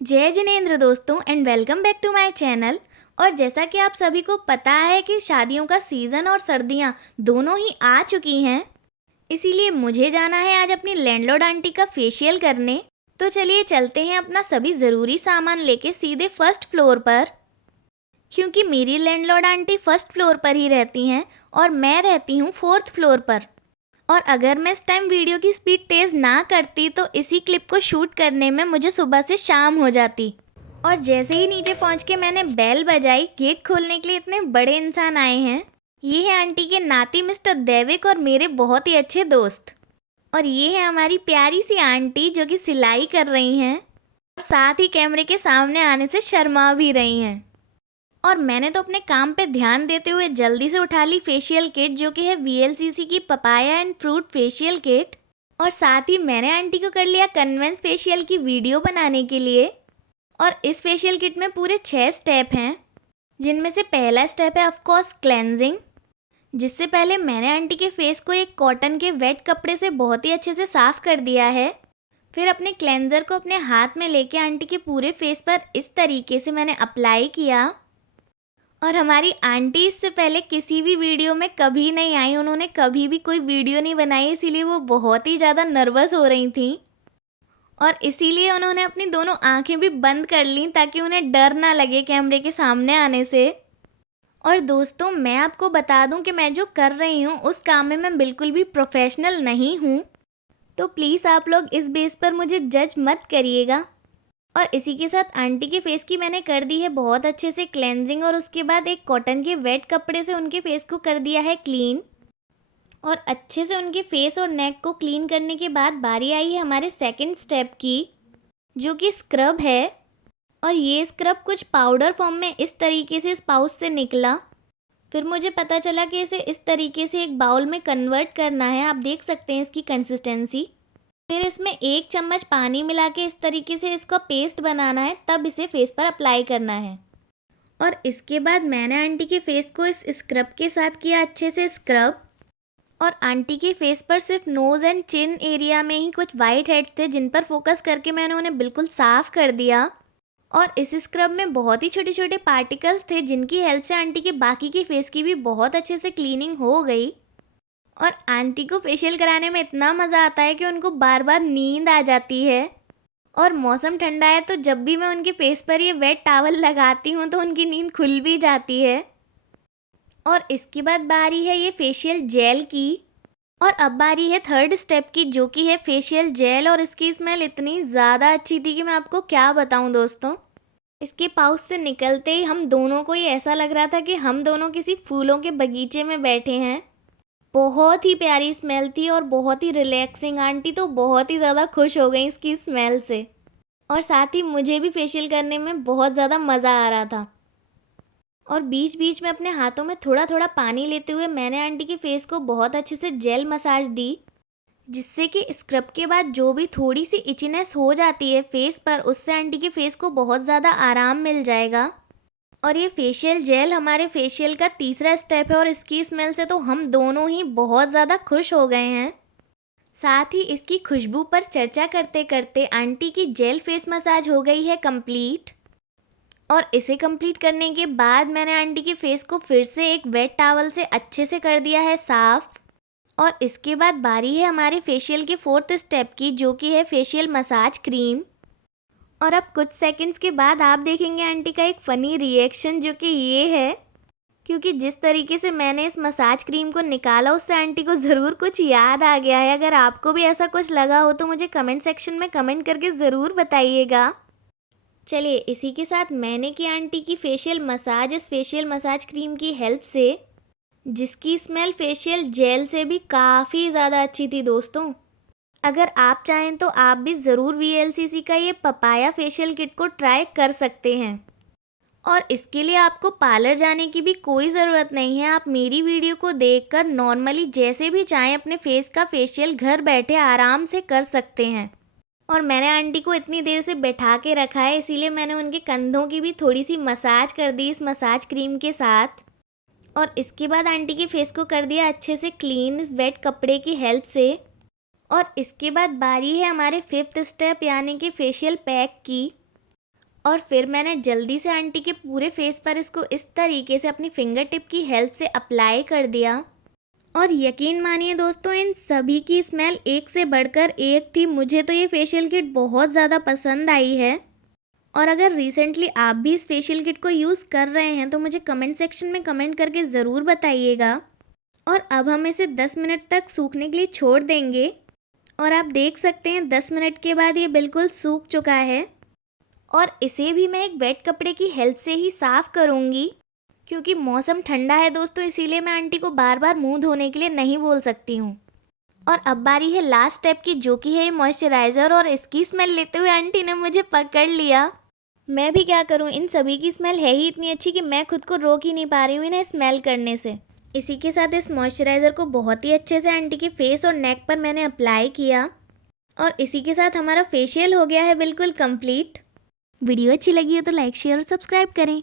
जय जिनेंद्र दोस्तों and welcome back to my channel. और जैसा कि आप सभी को पता है कि शादियों का सीज़न और सर्दियां दोनों ही आ चुकी हैं, इसीलिए मुझे जाना है आज अपनी लैंडलॉर्ड आंटी का फेशियल करने। तो चलिए चलते हैं अपना सभी ज़रूरी सामान लेके सीधे फर्स्ट फ्लोर पर, क्योंकि मेरी लैंडलॉर्ड आंटी फर्स्ट फ्लोर पर ही रहती हैं और मैं रहती हूँ फोर्थ फ्लोर पर। और अगर मैं इस टाइम वीडियो की स्पीड तेज़ ना करती तो इसी क्लिप को शूट करने में मुझे सुबह से शाम हो जाती। और जैसे ही नीचे पहुंच के मैंने बेल बजाई, गेट खोलने के लिए इतने बड़े इंसान आए हैं। ये है आंटी के नाती मिस्टर देविक और मेरे बहुत ही अच्छे दोस्त। और ये है हमारी प्यारी सी आंटी जो कि सिलाई कर रही हैं और साथ ही कैमरे के सामने आने से शर्मा भी रही हैं। और मैंने तो अपने काम पे ध्यान देते हुए जल्दी से उठा ली फेशियल किट, जो कि है वीएलसीसी की papaya and fruit facial kit. और साथ ही मैंने आंटी को कर लिया कन्वेंस फेशियल की वीडियो बनाने के लिए। और इस फेशियल किट में पूरे 6 स्टेप हैं, जिनमें से पहला स्टेप है ऑफकोर्स क्लेंजिंग, जिससे पहले मैंने आंटी के फेस को एक कॉटन के वेट कपड़े से बहुत ही अच्छे से साफ़ कर दिया है। फिर अपने क्लेंजर को अपने हाथ में लेके आंटी के पूरे फेस पर इस तरीके से मैंने अप्लाई किया। और हमारी आंटी इससे पहले किसी भी वीडियो में कभी नहीं आई, उन्होंने कभी भी कोई वीडियो नहीं बनाई, इसीलिए वो बहुत ही ज़्यादा नर्वस हो रही थी। और इसीलिए उन्होंने अपनी दोनों आंखें भी बंद कर लीं ताकि उन्हें डर ना लगे कैमरे के सामने आने से। और दोस्तों, मैं आपको बता दूं कि मैं जो कर रही हूँ उस काम में मैं बिल्कुल भी प्रोफेशनल नहीं हूँ, तो प्लीज़ आप लोग इस बेस पर मुझे जज मत करिएगा। और इसी के साथ आंटी के फेस की मैंने कर दी है बहुत अच्छे से क्लेंजिंग, और उसके बाद एक कॉटन के वेट कपड़े से उनके फेस को कर दिया है क्लीन। और अच्छे से उनके फेस और नेक को क्लीन करने के बाद बारी आई है हमारे सेकंड स्टेप की, जो कि स्क्रब है। और ये स्क्रब कुछ पाउडर फॉर्म में इस तरीके से इस पाउच से निकला। फिर मुझे पता चला कि इसे इस तरीके से एक बाउल में कन्वर्ट करना है। आप देख सकते हैं इसकी कंसिस्टेंसी। फिर इसमें 1 चम्मच पानी मिला के इस तरीके से इसका पेस्ट बनाना है, तब इसे फेस पर अप्लाई करना है। और इसके बाद मैंने आंटी के फेस को इस स्क्रब के साथ किया अच्छे से स्क्रब। और आंटी के फेस पर सिर्फ नोज़ एंड चिन एरिया में ही कुछ वाइट हेड्स थे, जिन पर फोकस करके मैंने उन्हें बिल्कुल साफ़ कर दिया। और इस स्क्रब में बहुत ही छोटे छोटे पार्टिकल्स थे, जिनकी हेल्प से आंटी के बाकी के फेस की भी बहुत अच्छे से क्लीनिंग हो गई। और आंटी को फेशियल कराने में इतना मज़ा आता है कि उनको बार बार नींद आ जाती है। और मौसम ठंडा है तो जब भी मैं उनके फेस पर ये वेट टॉवल लगाती हूँ तो उनकी नींद खुल भी जाती है। और इसके बाद बारी है ये फेशियल जेल की। और अब बारी है थर्ड स्टेप की, जो कि है फेशियल जेल। और इसकी स्मेल इतनी ज़्यादा अच्छी थी कि मैं आपको क्या बताऊँ दोस्तों। इसके पाउच से निकलते ही हम दोनों को ही ऐसा लग रहा था कि हम दोनों किसी फूलों के बगीचे में बैठे हैं। बहुत ही प्यारी स्मेल थी और बहुत ही रिलैक्सिंग। आंटी तो बहुत ही ज़्यादा खुश हो गई इसकी स्मेल से। और साथ ही मुझे भी फेशियल करने में बहुत ज़्यादा मज़ा आ रहा था। और बीच बीच में अपने हाथों में थोड़ा थोड़ा पानी लेते हुए मैंने आंटी के फेस को बहुत अच्छे से जेल मसाज दी, जिससे कि स्क्रब के बाद जो भी थोड़ी सी इचीनेस हो जाती है फेस पर, उससे आंटी के फेस को बहुत ज़्यादा आराम मिल जाएगा। और ये फेशियल जेल हमारे फेशियल का तीसरा स्टेप है और इसकी स्मेल से तो हम दोनों ही बहुत ज़्यादा खुश हो गए हैं। साथ ही इसकी खुशबू पर चर्चा करते करते आंटी की जेल फेस मसाज हो गई है कंप्लीट। और इसे कंप्लीट करने के बाद मैंने आंटी के फेस को फिर से एक वेट टॉवल से अच्छे से कर दिया है साफ़। और इसके बाद बारी है हमारे फेशियल के फोर्थ स्टेप की, जो कि है फेशियल मसाज क्रीम। और अब कुछ सेकंड्स के बाद आप देखेंगे आंटी का एक फ़नी रिएक्शन, जो कि ये है, क्योंकि जिस तरीके से मैंने इस मसाज क्रीम को निकाला उससे आंटी को ज़रूर कुछ याद आ गया है। अगर आपको भी ऐसा कुछ लगा हो तो मुझे कमेंट सेक्शन में कमेंट करके ज़रूर बताइएगा। चलिए, इसी के साथ मैंने की आंटी की फेशियल मसाज इस फेशियल मसाज क्रीम की हेल्प से, जिसकी स्मेल फेशियल जेल से भी काफ़ी ज़्यादा अच्छी थी दोस्तों। अगर आप चाहें तो आप भी ज़रूर वीएलसीसी का ये पपाया फेशियल किट को ट्राई कर सकते हैं। और इसके लिए आपको पार्लर जाने की भी कोई ज़रूरत नहीं है। आप मेरी वीडियो को देखकर नॉर्मली जैसे भी चाहें अपने फेस का फेशियल घर बैठे आराम से कर सकते हैं। और मैंने आंटी को इतनी देर से बैठा के रखा है, इसीलिए मैंने उनके कंधों की भी थोड़ी सी मसाज कर दी इस मसाज क्रीम के साथ। और इसके बाद आंटी के फेस को कर दिया अच्छे से क्लीन इस वेट कपड़े की हेल्प से। और इसके बाद बारी है हमारे फिफ्थ स्टेप यानी कि फेशियल पैक की। और फिर मैंने जल्दी से आंटी के पूरे फेस पर इसको इस तरीके से अपनी फिंगर टिप की हेल्प से अप्लाई कर दिया। और यकीन मानिए दोस्तों, इन सभी की स्मेल एक से बढ़कर एक थी। मुझे तो ये फेशियल किट बहुत ज़्यादा पसंद आई है। और अगर रिसेंटली आप भी इस फेशियल किट को यूज़ कर रहे हैं तो मुझे कमेंट सेक्शन में कमेंट करके ज़रूर बताइएगा। और अब हम इसे 10 मिनट तक सूखने के लिए छोड़ देंगे। और आप देख सकते हैं 10 मिनट के बाद ये बिल्कुल सूख चुका है। और इसे भी मैं एक वेट कपड़े की हेल्प से ही साफ़ करूँगी, क्योंकि मौसम ठंडा है दोस्तों, इसीलिए मैं आंटी को बार बार मुंह धोने के लिए नहीं बोल सकती हूँ। और अब बारी है लास्ट स्टेप की, जो कि है ये मॉइस्चराइज़र। और इसकी स्मेल लेते हुए आंटी ने मुझे पकड़ लिया। मैं भी क्या करूँ, इन सभी की स्मेल है ही इतनी अच्छी कि मैं खुद को रोक ही नहीं पा रही हूँ इन्हें स्मेल करने से। इसी के साथ इस मॉइस्चराइज़र को बहुत ही अच्छे से आंटी के फेस और नेक पर मैंने अप्लाई किया। और इसी के साथ हमारा फेशियल हो गया है बिल्कुल कंप्लीट। वीडियो अच्छी लगी हो तो लाइक, शेयर और सब्सक्राइब करें।